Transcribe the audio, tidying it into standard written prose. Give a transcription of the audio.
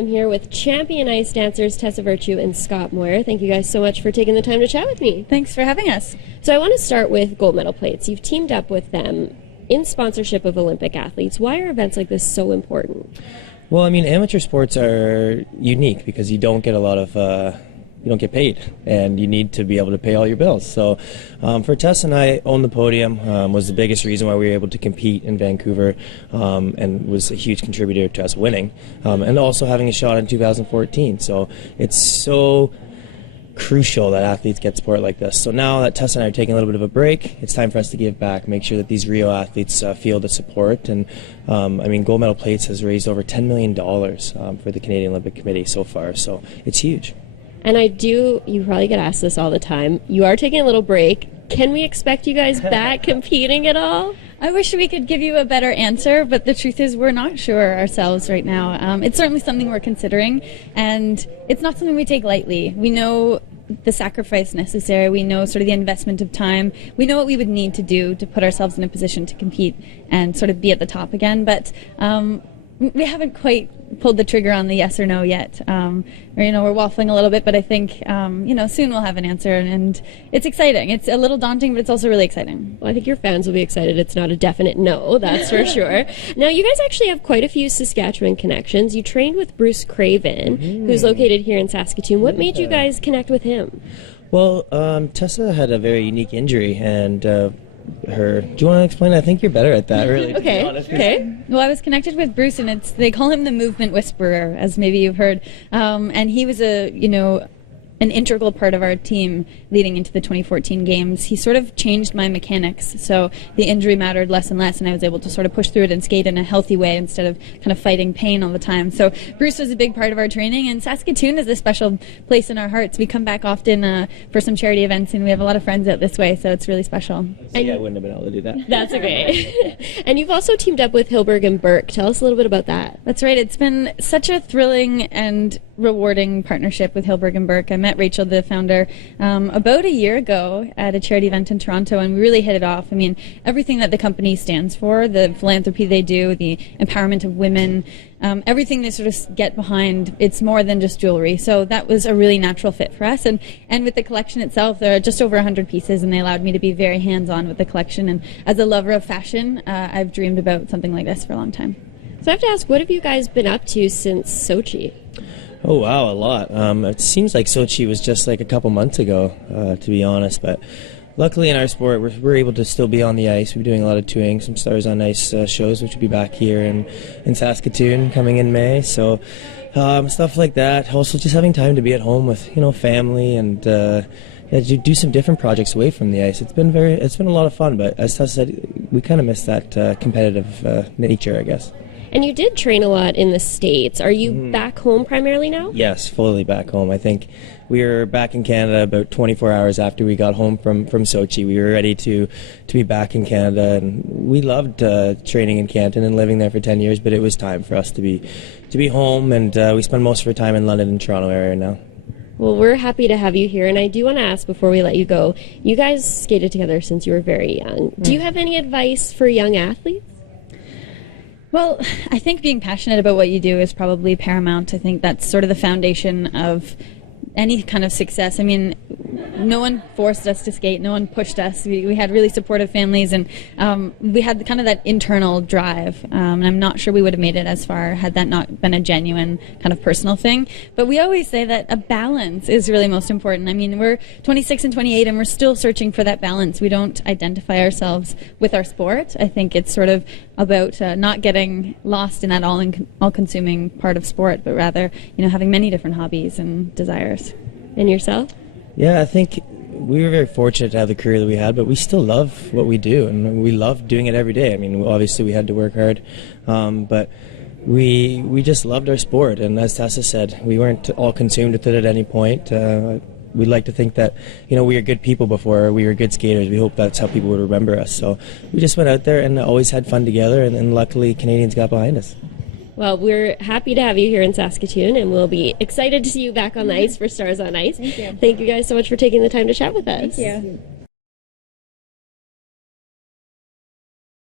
I'm here with champion ice dancers Tessa Virtue and Scott Moir. Thank you guys so much for taking the time to chat with me. Thanks for having us. So I want to start with gold medal plates. You've teamed up with them in sponsorship of Olympic athletes. Why are events like this so important? Well, I mean, amateur sports are unique because you don't get a lot of you don't get paid, and you need to be able to pay all your bills. So for Tess and I, own the podium was the biggest reason why we were able to compete in Vancouver, and was a huge contributor to us winning, and also having a shot in 2014. So it's so crucial that athletes get support like this. So now that Tessa and I are taking a little bit of a break, it's time for us to give back, make sure that these Rio athletes feel the support. And I mean, Gold Medal Plates has raised over $10 million for the Canadian Olympic Committee so far, so it's huge. And you probably get asked this all the time, you are taking a little break. Can we expect you guys back competing at all? I wish we could give you a better answer, but the truth is we're not sure ourselves right now. It's certainly something we're considering, and it's not something we take lightly. We know the sacrifice necessary. We know sort of the investment of time. We know what we would need to do to put ourselves in a position to compete and sort of be at the top again, but we haven't quite pulled the trigger on the yes or no yet. We're waffling a little bit, but I think, soon we'll have an answer, and it's exciting. It's a little daunting, but it's also really exciting. Well, I think your fans will be excited. It's not a definite no, that's for sure. Now, you guys actually have quite a few Saskatchewan connections. You trained with Bruce Craven, who's located here in Saskatoon. What made you guys connect with him? Well, Tessa had a very unique injury, and do you want to explain? I think you're better at that, really. Okay. Well, I was connected with Bruce, and they call him the movement whisperer, as maybe you've heard. And he was an integral part of our team leading into the 2014 games. He sort of changed my mechanics, so the injury mattered less and less, and I was able to sort of push through it and skate in a healthy way instead of kind of fighting pain all the time. So Bruce was a big part of our training, and Saskatoon is a special place in our hearts. We come back often for some charity events, and we have a lot of friends out this way, so it's really special. See, I wouldn't have been able to do that. That's okay. And you've also teamed up with Hilberg and Burke. Tell us a little bit about that. That's right. It's been such a thrilling and rewarding partnership with Hilberg and Burke. I met Rachel, the founder, about a year ago at a charity event in Toronto, and we really hit it off. I mean, everything that the company stands for, the philanthropy they do, the empowerment of women, everything they sort of get behind, it's more than just jewelry. So that was a really natural fit for us. And with the collection itself, there are just over 100 pieces, and they allowed me to be very hands-on with the collection. And as a lover of fashion, I've dreamed about something like this for a long time. So I have to ask, what have you guys been up to since Sochi? Oh, wow, a lot. It seems like Sochi was just like a couple months ago, to be honest, but luckily in our sport, we're able to still be on the ice. We're doing a lot of touring, some Stars on Ice shows, which will be back here in Saskatoon coming in May, so stuff like that. Also just having time to be at home with, family and do some different projects away from the ice. It's been a lot of fun, but as Tess said, we kind of miss that competitive nature, I guess. And you did train a lot in the States. Are you back home primarily now? Yes, fully back home. I think we were back in Canada about 24 hours after we got home from Sochi. We were ready to be back in Canada, and we loved training in Canton and living there for 10 years, but it was time for us to be home, and we spend most of our time in London and Toronto area now. Well, we're happy to have you here, and I do want to ask before we let you go, you guys skated together since you were very young. Do you have any advice for young athletes? Well, I think being passionate about what you do is probably paramount. I think that's sort of the foundation of any kind of success. I mean, no one forced us to skate. No one pushed us. We had really supportive families, and we had kind of that internal drive. And I'm not sure we would have made it as far had that not been a genuine kind of personal thing. But we always say that a balance is really most important. I mean, we're 26 and 28, and we're still searching for that balance. We don't identify ourselves with our sport. I think it's sort of about not getting lost in that all-consuming part of sport, but rather, having many different hobbies and desires. And yourself? Yeah, I think we were very fortunate to have the career that we had, but we still love what we do, and we love doing it every day. I mean, obviously we had to work hard, but we just loved our sport, and as Tessa said, we weren't all consumed with it at any point. We'd like to think that, we were good people before we were good skaters. We hope that's how people would remember us. So we just went out there and always had fun together, and luckily Canadians got behind us. Well, we're happy to have you here in Saskatoon, and we'll be excited to see you back on the ice for Stars on Ice. Thank you. Thank you guys so much for taking the time to chat with us. Thank you.